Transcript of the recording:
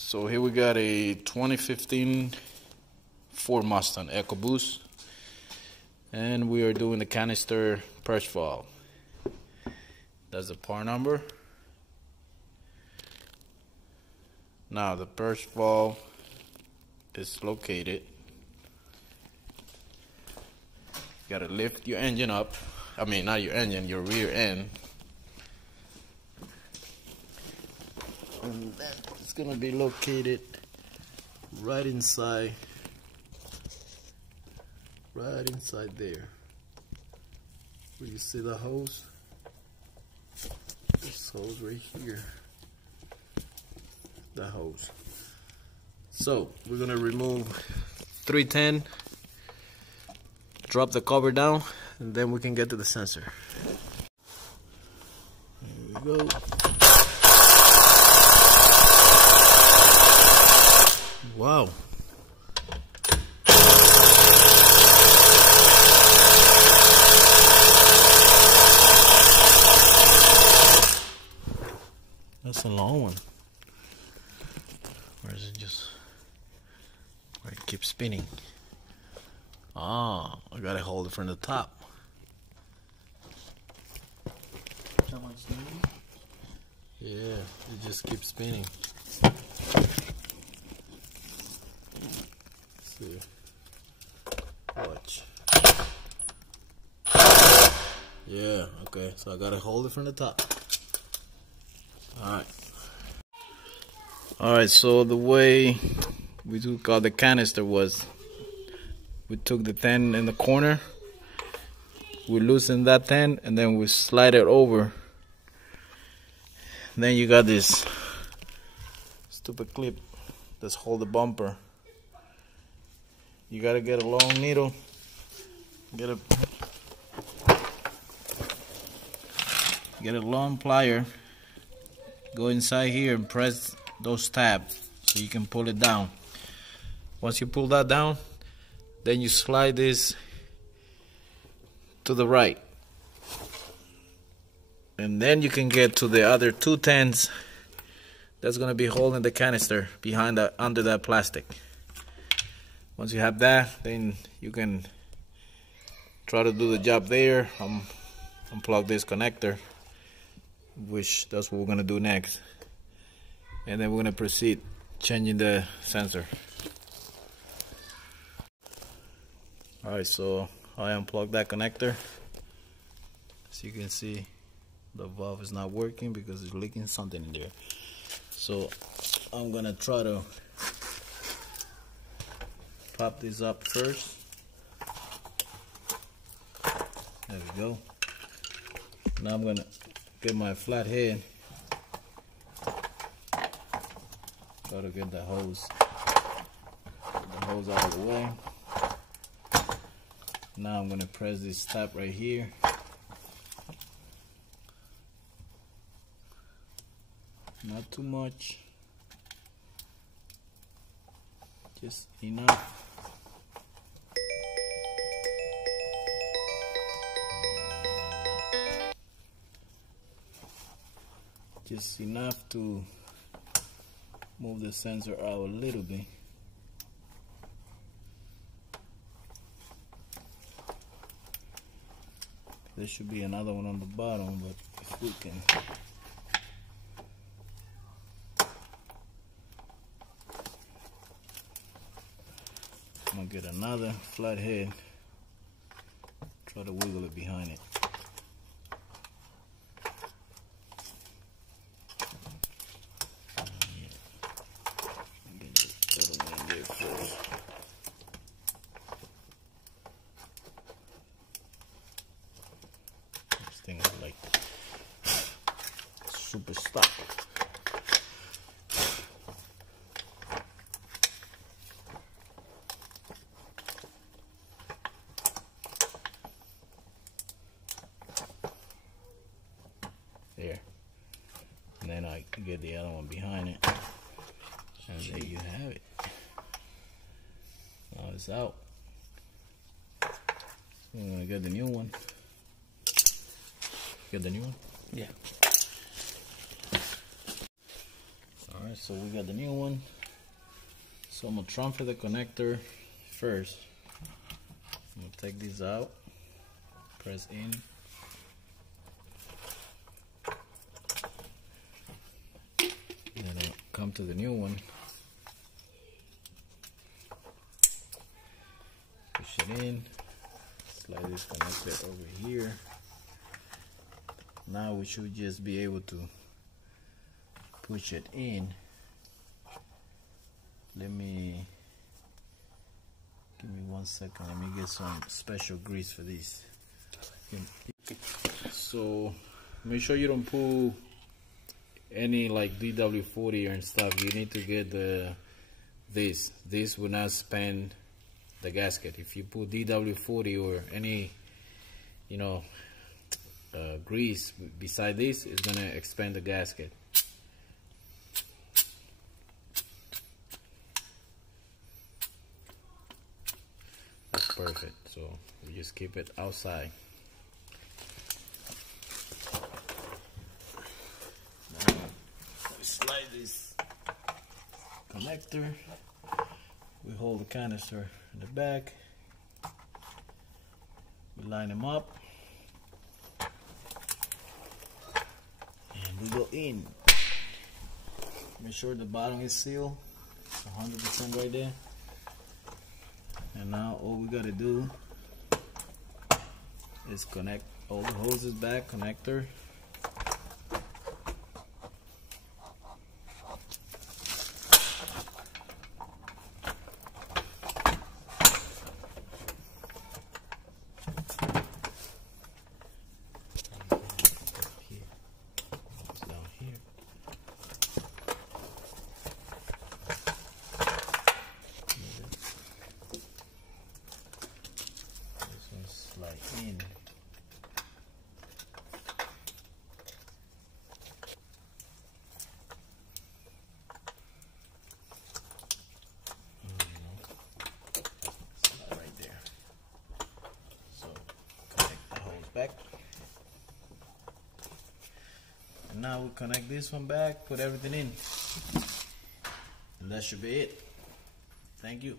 So here we got a 2015 Ford Mustang Ecoboost, and we are doing the canister purge valve. That's the part number. Now the purge valve is located. You gotta lift your engine up. I mean, not your engine, your rear end. And that's gonna be located right inside there. Where you see the hose? This hose right here. The hose. So we're gonna remove 310, drop the cover down, and then we can get to the sensor. There we go. Wow. That's a long one. Or is it just where it keeps spinning? Ah, I gotta hold it from the top. Yeah, it just keeps spinning. See. Watch. Yeah, okay, so I gotta hold it from the top. Alright, so the way we took out the canister was we took the 10 in the corner, we loosened that 10, and then we slide it over. Then you got this stupid clip that's hold the bumper. You gotta get a long needle, get a long plier, go inside here and press those tabs so you can pull it down. Once you pull that down, then you slide this to the right, and then you can get to the other 2 10s that's gonna be holding the canister behind that, under that plastic. Once you have that, then you can try to do the job there. Unplug this connector, which that's what we're gonna do next, and then we're gonna proceed changing the sensor. Alright, so I unplugged that connector. As you can see, the valve is not working because it's leaking something in there. So I'm gonna try to pop this up first. There we go. Now I'm gonna get my flat head. Try to get the hose out of the way. Now I'm gonna press this tab right here. Not too much, just enough. Just enough to move the sensor out a little bit. There should be another one on the bottom, but if we can. I'm gonna get another flat head, try to wiggle it behind it. This thing is like super stuck. There, and then I get the other one behind it, and there you have it. Now it's out. So I'm gonna get the new one. Get the new one? Yeah. Alright. Alright, so we got the new one. So I'm gonna transfer the connector first. I'm gonna take this out, press in. And then I'll come to the new one. Push it in. Slide this connector over here. Now we should just be able to push it in. Give me 1 second. Let me get some special grease for this. So make sure you don't pull any like DW40 and stuff. You need to get this will not span the gasket. If you put DW40 or any grease beside this, it's gonna expand the gasket. That's perfect. So we just keep it outside. Now we slide this connector. We hold the canister in the back. We line them up. And we go in. Make sure the bottom is sealed. It's 100% right there. And now all we gotta do is connect all the hoses back, connector. In. Right there. So connect the hose back. And now we connect this one back, put everything in. And that should be it. Thank you.